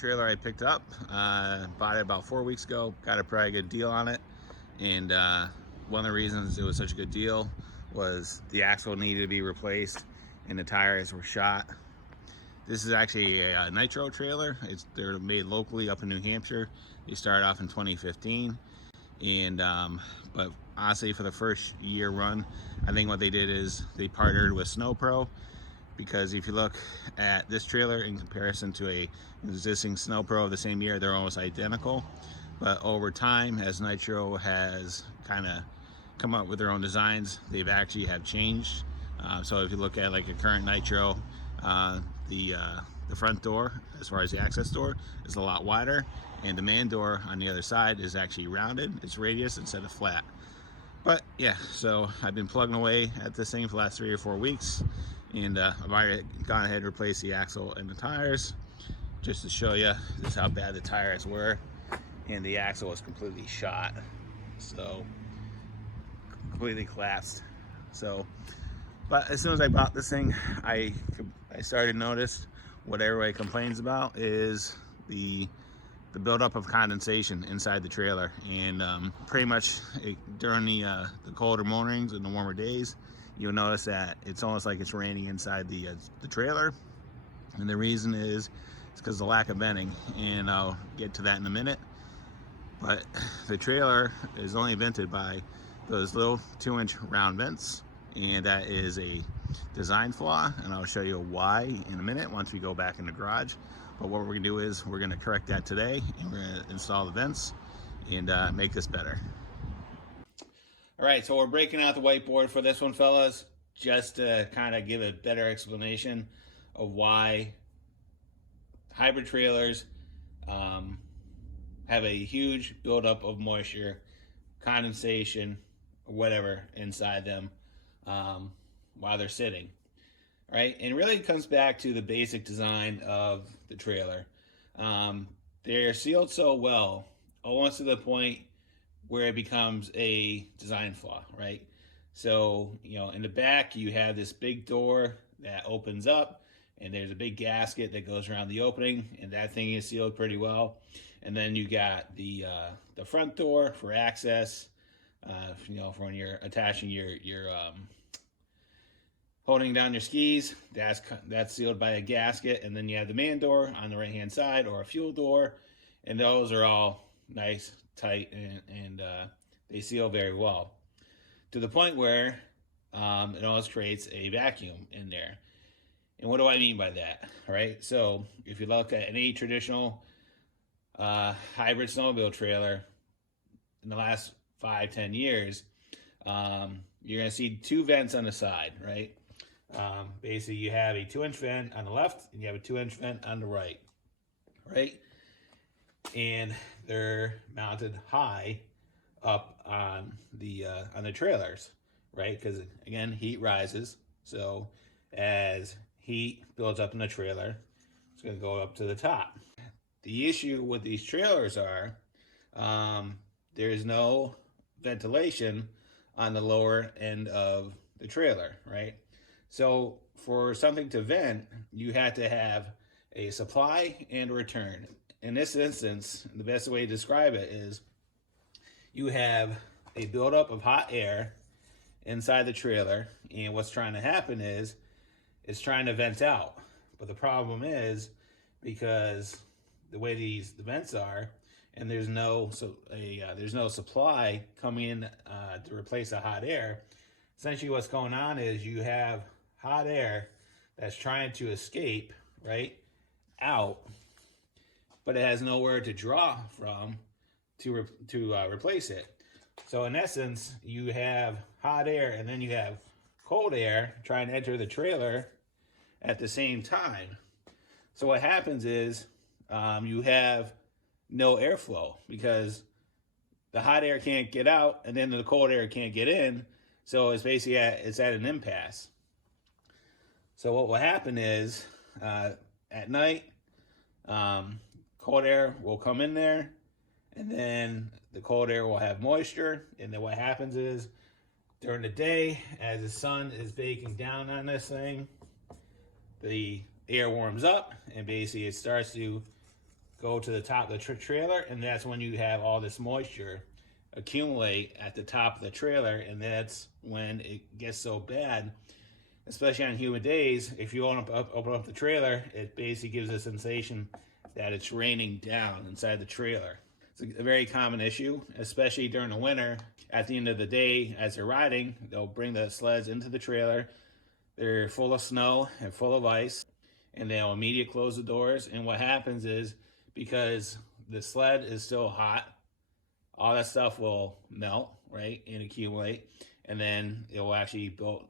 trailer I picked up. Bought it about 4 weeks ago. Got a pretty good deal on it. And one of the reasons it was such a good deal was the axle needed to be replaced and the tires were shot. This is actually a nitro trailer. They're made locally up in New Hampshire. They started off in 2015. And but honestly, for the first year run, I think what they did is they partnered with Snowpro, because if you look at this trailer in comparison to a existing Snowpro of the same year, they're almost identical. But over time, as Nitro has kind of come up with their own designs, they've actually have changed. So if you look at like a current Nitro, the front door, as far as the access door, is a lot wider, and the man door on the other side is actually rounded. It's radius instead of flat. But yeah, so I've been plugging away at this thing for the last 3 or 4 weeks, and I've already gone ahead and replaced the axle and the tires, just to show you just how bad the tires were. And the axle was completely shot, so completely collapsed. So, but as soon as I bought this thing, I started to notice what everybody complains about is the buildup of condensation inside the trailer. And pretty much during the colder mornings and the warmer days, you'll notice that it's almost like it's raining inside the trailer. And the reason is it's because of the lack of venting, and I'll get to that in a minute. But the trailer is only vented by those little 2-inch round vents, and that is a design flaw, and I'll show you why in a minute once we go back in the garage. But what we're gonna do is we're gonna correct that today, and we're gonna install the vents and make this better. All right, so we're breaking out the whiteboard for this one, fellas, just to kind of give a better explanation of why hybrid trailers have a huge buildup of moisture, condensation, or whatever inside them while they're sitting, right? And really it comes back to the basic design of the trailer. They're sealed so well, almost to the point where it becomes a design flaw, right? So, you know, in the back you have this big door that opens up, and there's a big gasket that goes around the opening, and that thing is sealed pretty well. And then you got the front door for access, you know, for when you're attaching your holding down your skis. That's sealed by a gasket. And then you have the man door on the right hand side, or a fuel door, and those are all nice, tight, and they seal very well, to the point where it almost creates a vacuum in there. And what do I mean by that, right? So if you look at any traditional hybrid snowmobile trailer in the last 5-10 years, you're gonna see 2 vents on the side, right? Basically you have a 2-inch vent on the left, and you have a 2-inch vent on the right, right? And they're mounted high up on the trailers, right? Because again, heat rises. So as heat builds up in the trailer, it's going to go up to the top. The issue with these trailers are there is no ventilation on the lower end of the trailer, right? So for something to vent, you have to have a supply and a return. In this instance, the best way to describe it is you have a buildup of hot air inside the trailer, and what's trying to happen is it's trying to vent out. But the problem is, because the way the vents are, and there's no supply coming in to replace the hot air, essentially what's going on is you have hot air that's trying to escape, right, out, but it has nowhere to draw from to replace it. So in essence, you have hot air, and then you have cold air trying to enter the trailer at the same time. So what happens is you have no airflow, because the hot air can't get out, and then the cold air can't get in. So it's basically it's at an impasse. So what will happen is at night, cold air will come in there, and then the cold air will have moisture. And then what happens is during the day, as the sun is baking down on this thing, the air warms up, and basically it starts to go to the top of the trailer, and that's when you have all this moisture accumulate at the top of the trailer, and that's when it gets so bad, especially on humid days. If you open up the trailer, it basically gives a sensation that it's raining down inside the trailer. It's a very common issue, especially during the winter. At the end of the day, as they're riding, they'll bring the sleds into the trailer. They're full of snow and full of ice, and they'll immediately close the doors. And what happens is, because the sled is still hot, all that stuff will melt, right, and accumulate, and then it will actually build,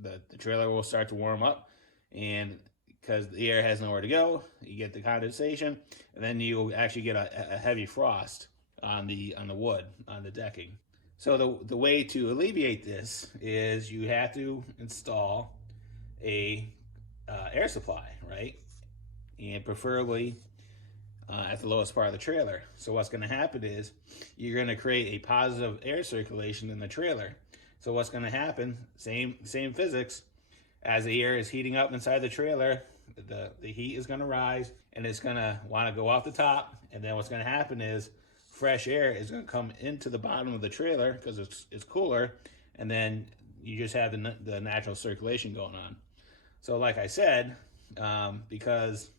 the trailer will start to warm up, and because the air has nowhere to go, you get the condensation, and then you actually get a heavy frost on the wood, on the decking. So the way to alleviate this is you have to install a air supply, right, and preferably at the lowest part of the trailer. So what's going to happen is you're going to create a positive air circulation in the trailer. So what's going to happen, same physics, as the air is heating up inside the trailer, the heat is going to rise, and it's going to want to go off the top, and then what's going to happen is fresh air is going to come into the bottom of the trailer because it's cooler, and then you just have the natural circulation going on. So like I said, because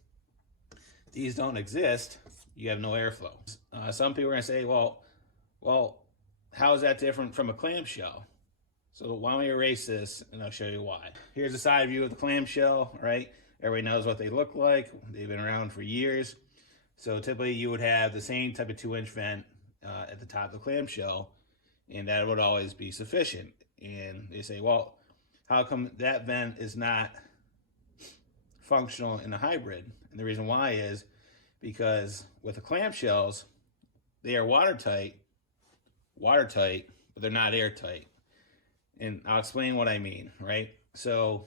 these don't exist, you have no airflow. Some people are going to say, well, how is that different from a clamshell? So why don't we erase this, and I'll show you why. Here's a side view of the clamshell, right? Everybody knows what they look like. They've been around for years. So typically you would have the same type of 2-inch vent at the top of the clamshell, and that would always be sufficient. And they say, well, how come that vent is not functional in a hybrid? And the reason why is because with the clamshells, they are watertight, but they're not airtight. And I'll explain what I mean, right? So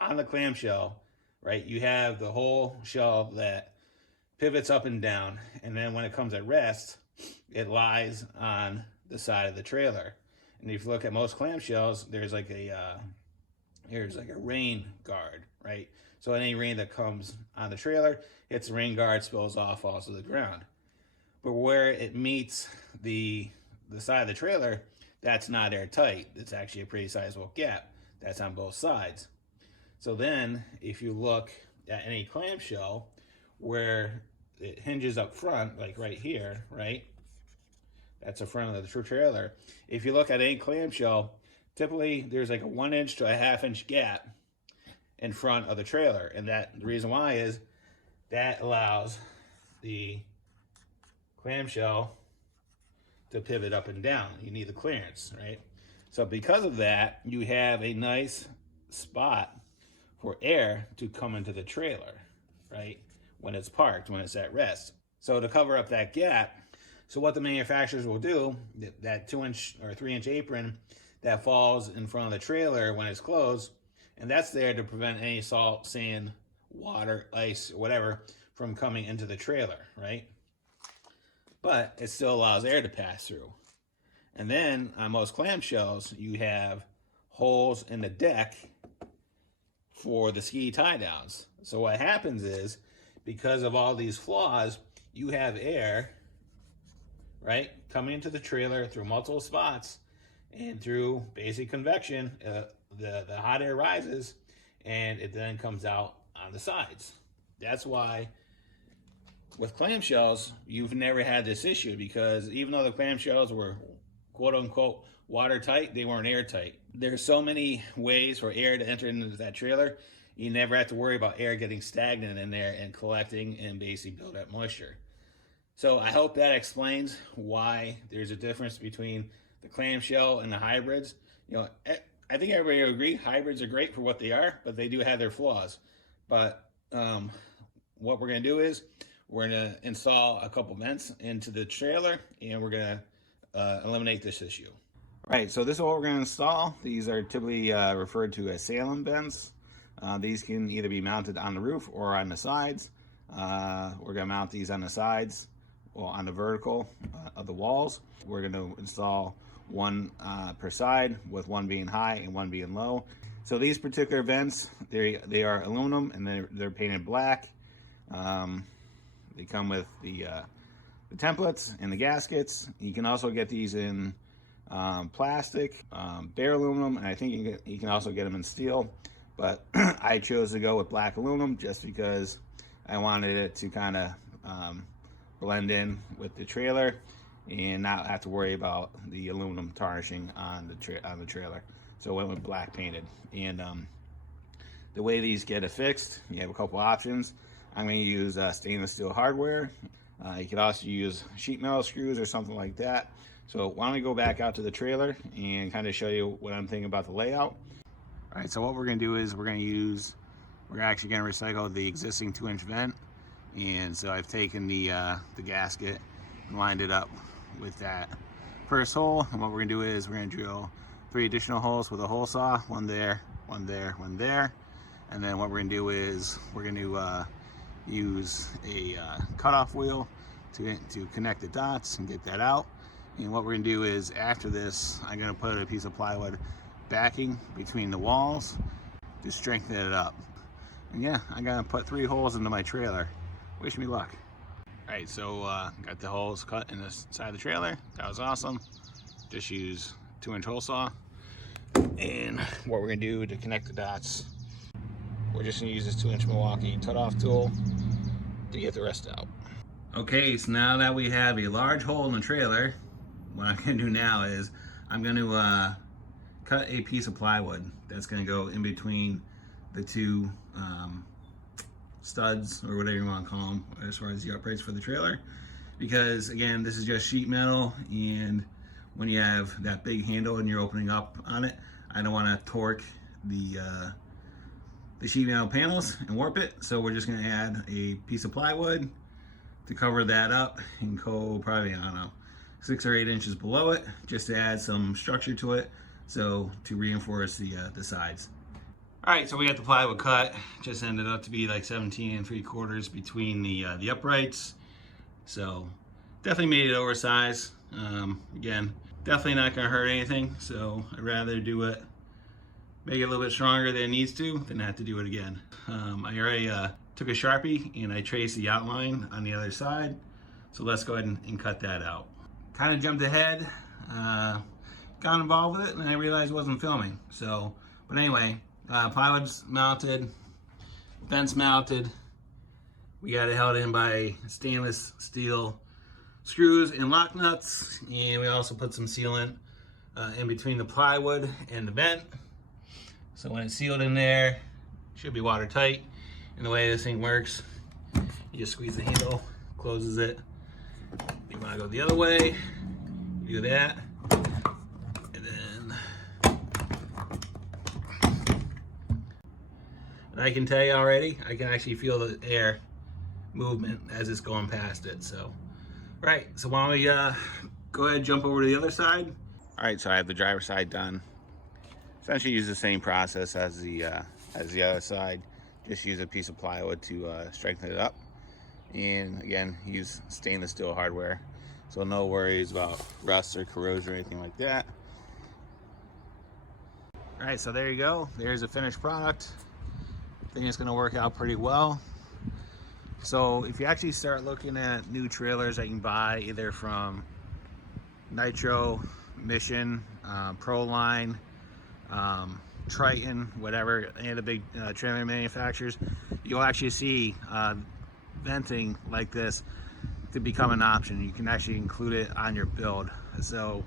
on the clamshell, right, you have the whole shell that pivots up and down, and then when it comes at rest, it lies on the side of the trailer. And if you look at most clamshells, there's like a rain guard, right? So any rain that comes on the trailer hits the rain guard, spills off, falls to the ground. But where it meets the side of the trailer, that's not airtight. It's actually a pretty sizable gap. That's on both sides. So then, if you look at any clamshell where it hinges up front, like right here, right? That's the front of the trailer. If you look at any clamshell, typically there's like a 1-inch to a 1/2-inch gap in front of the trailer. And the reason why is that allows the clamshell to pivot up and down. You need the clearance, right? So because of that, you have a nice spot for air to come into the trailer, right? When it's parked, when it's at rest. So to cover up that gap, so what the manufacturers will do, that 2-inch or 3-inch apron that falls in front of the trailer when it's closed, and that's there to prevent any salt, sand, water, ice, whatever from coming into the trailer, right? But it still allows air to pass through. And then on most clamshells, you have holes in the deck for the ski tie downs. So what happens is, because of all these flaws, you have air, right, coming into the trailer through multiple spots, and through basic convection, the hot air rises, and it then comes out on the sides. That's why with clamshells, you've never had this issue, because even though the clamshells were quote unquote watertight, they weren't airtight. There's so many ways for air to enter into that trailer. You never have to worry about air getting stagnant in there and collecting and basically build up moisture. So I hope that explains why there's a difference between the clamshell and the hybrids. I think everybody will agree hybrids are great for what they are, but they do have their flaws. But what we're going to do is we're going to install a couple vents into the trailer, and we're going to eliminate this issue. Right, so this is what we're going to install. These are typically referred to as Salem vents. These can either be mounted on the roof or on the sides. We're going to mount these on the sides, well, on the vertical of the walls. We're going to install one per side, with one being high and one being low. So these particular vents, they are aluminum, and they're painted black. They come with the templates and the gaskets. You can also get these in plastic, bare aluminum, and I think you can also get them in steel. But I chose to go with black aluminum just because I wanted it to kind of blend in with the trailer and not have to worry about the aluminum tarnishing on the trailer. So I went with black painted. And the way these get affixed, you have a couple options. I'm going to use stainless steel hardware. You could also use sheet metal screws or something like that. So why don't we go back out to the trailer and kind of show you what I'm thinking about the layout. All right, so what we're going to do is we're actually going to recycle the existing 2-inch vent. And so I've taken the gasket and lined it up with that first hole. And what we're going to do is we're going to drill 3 additional holes with a hole saw, one there, one there, one there. And then what we're going to do is we're going to use a cutoff wheel to connect the dots and get that out. And what we're going to do is after this, I'm going to put a piece of plywood backing between the walls to strengthen it up. And yeah, I'm going to put 3 holes into my trailer. Wish me luck. All right, so got the holes cut in the side of the trailer. That was awesome. Just use 2-inch hole saw. And what we're going to do to connect the dots, we're just going to use this 2-inch Milwaukee cut-off tool to get the rest out. Okay, so now that we have a large hole in the trailer, what I'm going to do now is I'm going to cut a piece of plywood that's going to go in between the 2 studs, or whatever you want to call them, as far as the uprights for the trailer. Because again, this is just sheet metal, and when you have that big handle and you're opening up on it, I don't want to torque the sheet metal panels and warp it. So we're just going to add a piece of plywood to cover that up and go probably, I don't know, 6 or 8 inches below it, just to add some structure to it, so to reinforce the sides. All right, so we got the plywood cut. Just ended up to be like 17 3/4 between the uprights. So definitely made it oversized. Again, definitely not gonna hurt anything. So I'd rather do it, make it a little bit stronger than it needs to, than have to do it again. I already took a Sharpie and I traced the outline on the other side. So let's go ahead and cut that out. Kind of jumped ahead, got involved with it, and I realized I wasn't filming. So, but anyway, plywood's mounted, vent's mounted. We got it held in by stainless steel screws and lock nuts, and we also put some sealant in between the plywood and the vent. So when it's sealed in there, it should be watertight. And the way this thing works, you just squeeze the handle, closes it. You want to go the other way, you do that, and then I can tell you already, I can actually feel the air movement as it's going past it. So, right, so why don't we go ahead and jump over to the other side. All right, so I have the driver's side done. Essentially use the same process as the other side. Just use a piece of plywood to strengthen it up. And again, use stainless steel hardware. So no worries about rust or corrosion or anything like that. All right, so there you go. There's a finished product. I think it's gonna work out pretty well. So if you actually start looking at new trailers that you can buy either from Nitro, Mission, Proline, Triton, whatever, any of the big trailer manufacturers, you'll actually see venting like this to become an option. You can actually include it on your build. So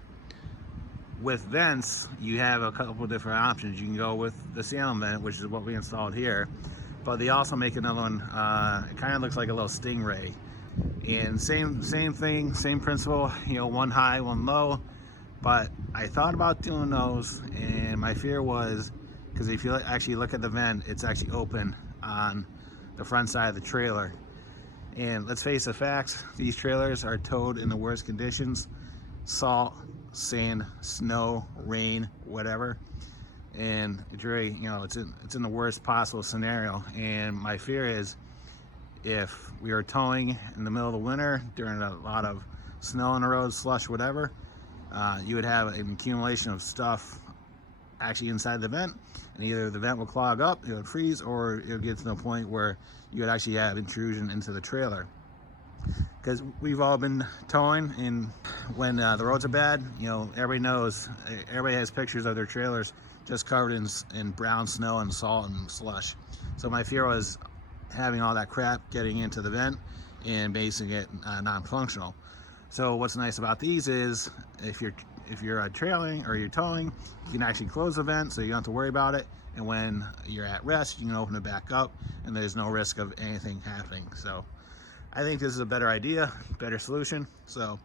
with vents, you have a couple different options. You can go with the Salem vent, which is what we installed here, but they also make another one. It kind of looks like a little Stingray, and same thing, same principle. You know, one high, one low. But I thought about doing those, and my fear was, because if you actually look at the vent, it's actually open on the front side of the trailer. And let's face the facts, these trailers are towed in the worst conditions: salt, sand, snow, rain, whatever. And it's really, you know, it's in the worst possible scenario. And my fear is, if we were towing in the middle of the winter during a lot of snow on the road, slush, whatever, you would have an accumulation of stuff actually inside the vent, and either the vent will clog up, it would freeze, or it would get to the point where you would actually have intrusion into the trailer. because we've all been towing, and when the roads are bad, you know, everybody knows, everybody has pictures of their trailers just covered in brown snow and salt and slush. So my fear was having all that crap getting into the vent and basing it non-functional. So what's nice about these is if you're trailing or you're towing, you can actually close the vent so you don't have to worry about it, and when you're at rest, you can open it back up and there's no risk of anything happening. So I think this is a better idea, better solution. So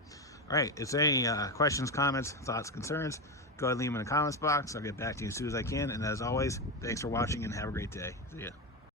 all right, if there any questions, comments, thoughts, concerns, go ahead and leave them in the comments box. I'll get back to you as soon as I can. And as always, thanks for watching and have a great day. See ya.